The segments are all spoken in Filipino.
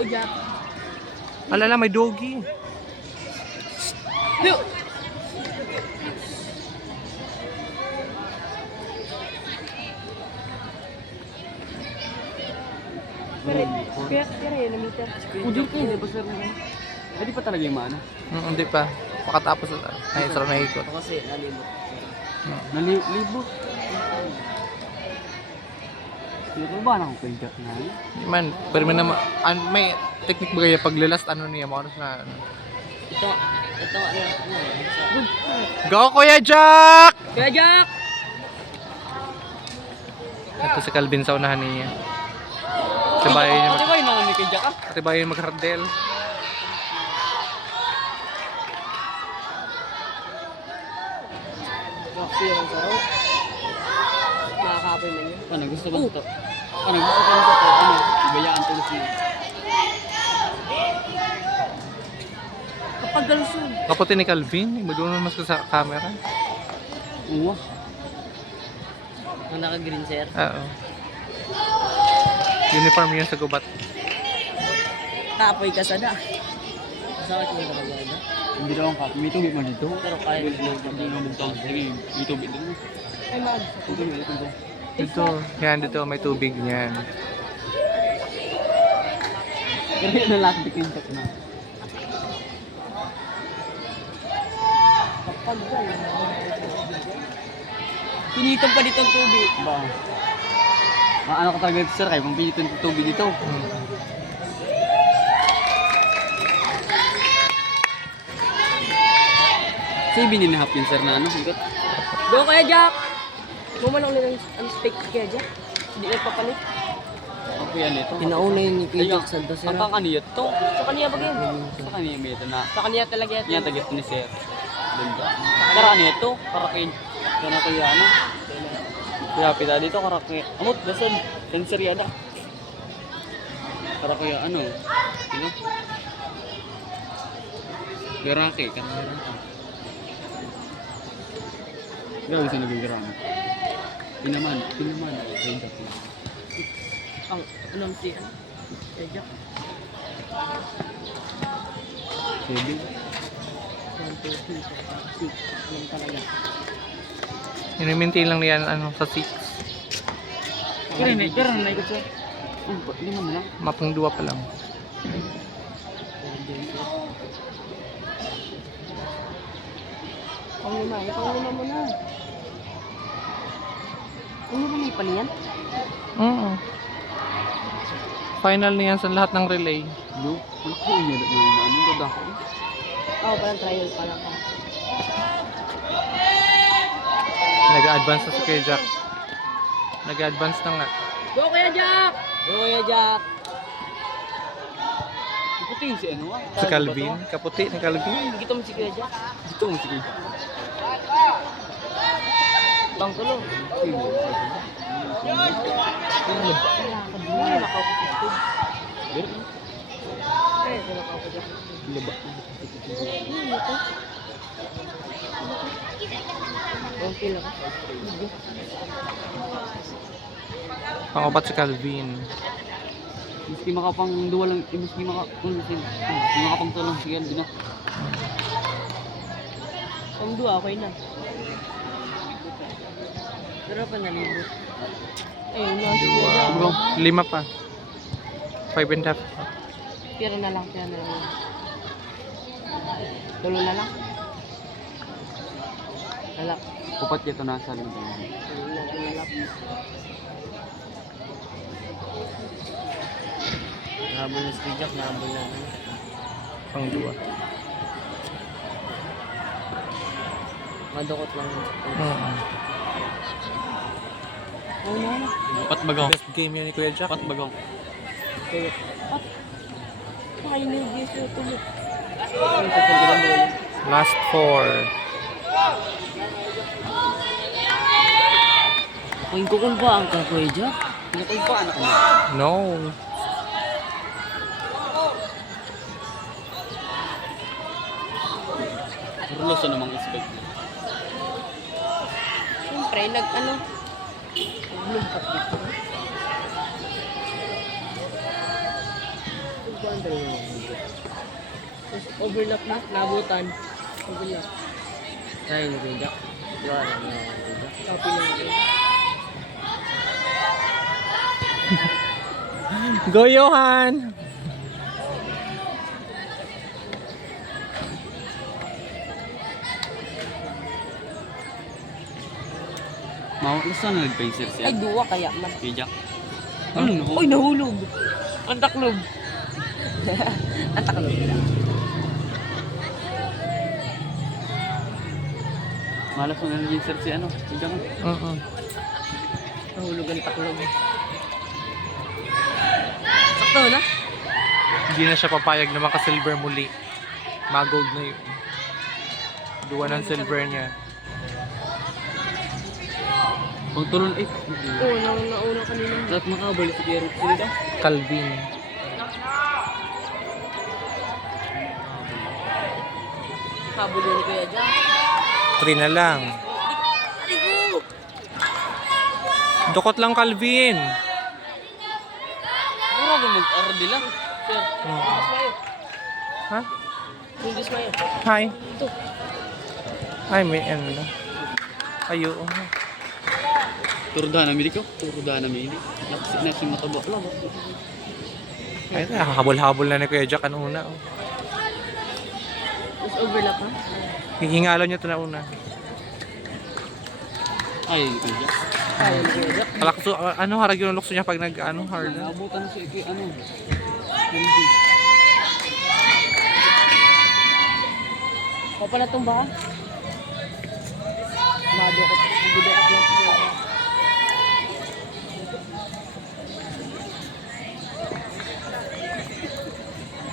Oo, Jack. Alala, may doggy. Yo! Kaya yan, namita. Udyok kayo, di ba sir? Hindi pa talaga yung maano? Hindi pa. Pakatapos ay sarap na ikot. Kasi nalimot. Nalibot. Pero ba na akong kaya na? Hindi man, pero may technique ba kaya paglalast ano niya, mga oras na ano. Ito, Go Kuya Jack! Kaya Jack! Ito si Calvin sa unahan niya. Katibayan niya Di ba yung mga kay Jack ah? katibayan mag-hardel. Kasi yung sarap. Nakakapoy man yun. Ano gusto ba ito? Ano gusto ko nito? Ano? Bayaan tulos niya. Kapag galusog. Kaputi ni Calvin, magdoon mas sa camera. Oo. Ang naka-green sir. Oo. Uniform yun sa gubat. Tapoy ka sana. Masakit mo talaga na. Hindi daw ang kape. May tubig mo dito. Pero kaya mo lang. Hindi nga bugtong. Sige, may tubig dito. Ay, mag. Tubig dito. Dito, yan dito may tubig niyan. Pero yun na lahat di kay Jack na. Kapag pinitong pa dito ang tubig. Ba? Ano ka talaga dito sir? Kaya pang pinito ng tubig dito. Say bininahap yun sir na ano? Hanggat. Go kaya Jack! Gumanong ulit ang steak kaya Jack. Hindi na papalit. Ako yan ito. Pinauna yun ni Kuya Ayun, Jack sa dasera. ang kaniyat to. Sa kanya ba yun? Sa kaniya may ito na. Sa kanya talaga yan. Yan tagit ni sir. Ganda. Karaan ito. Karakin. Yan ako yung ano. Kaya pita dito karakin. Amot, dasan. Sensor yada. Para kaya ano. Ano? Garake. Garake. Grabe sa naging garame. Pinaman. Ay, dati. Ang anong si ano? Kaya Jack. 7. 1, 2, 3, 4, 5, 6. Anong talaga? Inimintain lang niyan ano sa 6. Pero naikot siya. Lima na lang. Mapang 2 pa lang. Pang-lima mo na. Ano ba may paniyan? Oo. Final na yan sa lahat ng relay. No? Wala ko yun. Anong dada ko? Oo, parang trial pa lang ka. Nag-advance na si Kuya Jack. Nag-advance na nga. Go Kuya Jack! Go Kuya Jack! Ito yung si ano ah? Si Calvin. Kaputi ni Calvin. Gito mo si Kuya Jack. Ito yung si Kuya. Bangkulo. Ay, nakapagpapag. Ay, nakapagpapag. Laba. Okay lang. Pangopat si Calvin. Miski makapang duwa lang, miski makapang tulong siya din ah. Ang dua, okay na. Pero pa nalibot. Ayun na. Wow. 5 pa. 5.5. Pira na lang. Tulo na lang. Lalak. Kupat ito nasa rin tayo. Lalak. Nahabol na si Jack, nahabol na. Pang 2. Madukot lang. Oo na. Pat bagaw. Best game yun ni Kuya Jack. Pat bagaw. Ay, nilgis yung tulog. Last 4. Ang kukul ba ang kakuya Jack? Nakul pa anak mo. No. Ruloso namang expect. Siyempre, nag-ano? Naglumpat dito. Ang dalawa mo. Tapos overlap na, nabutan. Overlap. Kaya yung nag-jack. Di ba alam mo nag-jack? Copy lang ito. Go, Johan! Gusto na nag-pencil siya. Ay, duwa kaya man. Kay Jack. Uy, nahulog. Ang taklob. Ang taklob. Malas mo na nag-pencil si ano. Kay Jack. Nahulog ang taklob. Sakto na? Hindi na siya papayag na maka-silver muli. Mag-gold na yun. Duwa ng silver niya. Pag tulon, Oo, nauna kanina. lahat makabalik si Gerrit sila. Calvin. Kabulo ni Kuya Jack. 3 na lang. Dukot lang, Calvin. Mura ba mag-RD lang? Sir, dismayo. Ha? Yung dismayo. Hi. Ito. Ay, may ano na. Ayo. Turudahan na mili ko. Turudahan na mili. Nasi mataba. Ay, habol-habol na ni Kuya Jack ang una. Oh. Tapos overlap ha? Hihingalo niya ito na una. Ay, Kay Jack. Kaya ni Kuya Jack. Palakso, ano, harag yung lukso niya pag nag-ano, hard. Naabutan si Kay ano. Papalatong ba ka? Madukot. Magdudukot lang si Kuya Jack.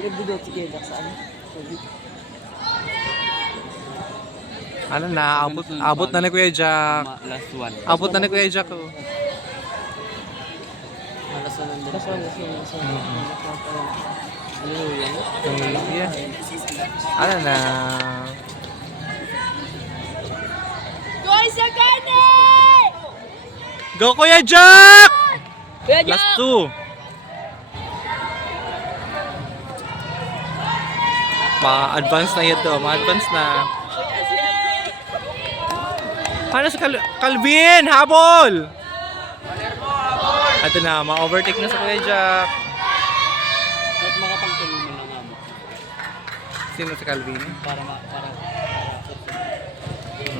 Nagdudukot si Kuya Jack sa ano? Ano na, abot na ni Kuya Jack. Last one. Abot na ni Kuya Jack. Oh. Malas na nandun. Last one. Yeah. Ano na. Go, Kuya Jack! Kuya Jack! Last 2. Ma-advance na ito. Ma-advance na. Paano si Calvin? Habol! Ito na, ma-overtake na sa Kuya Jack. At makapagtuloy mo lang amo. Sino si Calvin? Para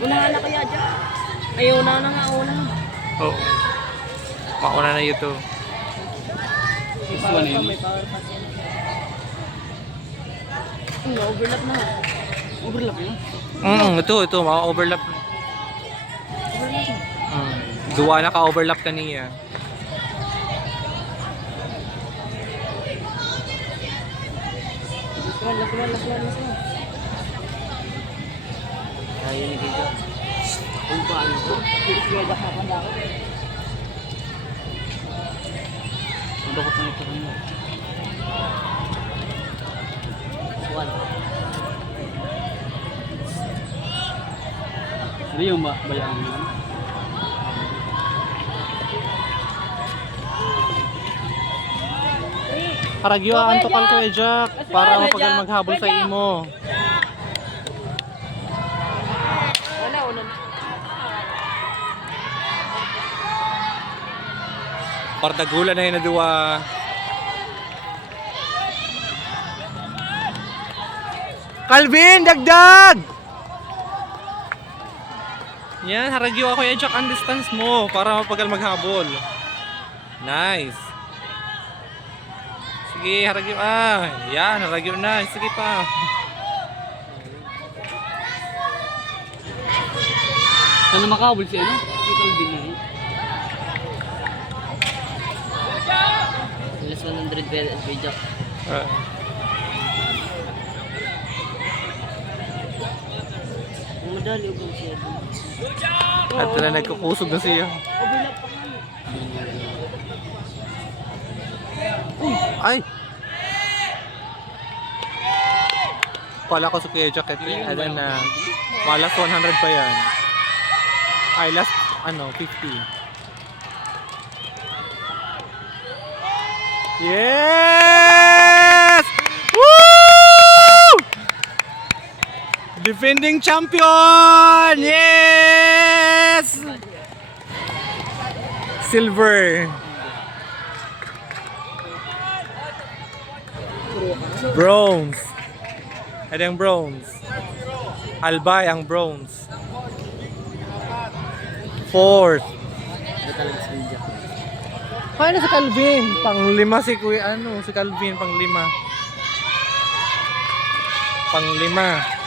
Unahan na Kuya Jack. Ay, unahan na nga. Unahan. Oo. Mauna na ito. Gusto na yun. May power pass yan. Overlap na. Overlap yun. Ito, ma-overlap. Duwa na ka-overlap kaniya. Last one. Kaya ni Kay Jack. Ang paano ito? Hindi Kuya Jack nakakandako. Ang dakot na ito kanina. One. Hindi yung bayaan mo yun. Haragyo ang tokal Kuya Jack para mapagal maghabol sa imo. Una. Partagula na yun na duwa. Calvin, dagdag! Yan, haragyo ako Kuya Jack ang distance mo para mapagal maghabol. Nice. Sige, haragyo. Yan, haragyo na. Sige pa. Sana makabul si ano? Si Calvin na yun. Last 100 Kuya Jack. Madali ubang siya. At na nagkukusog na siya. Overlap pa nga. Ay! Pala ko sa Kuya Jack. Ano na. Last 100 pa yan. Ay, last 50. Yes! Defending champion! Yes! Silver. Bronze. Ada yang bronze. Albay ang bronze. Fourth. Kaya na si Calvin. Panglima si Kuya ano, si Calvin panglima. Panglima.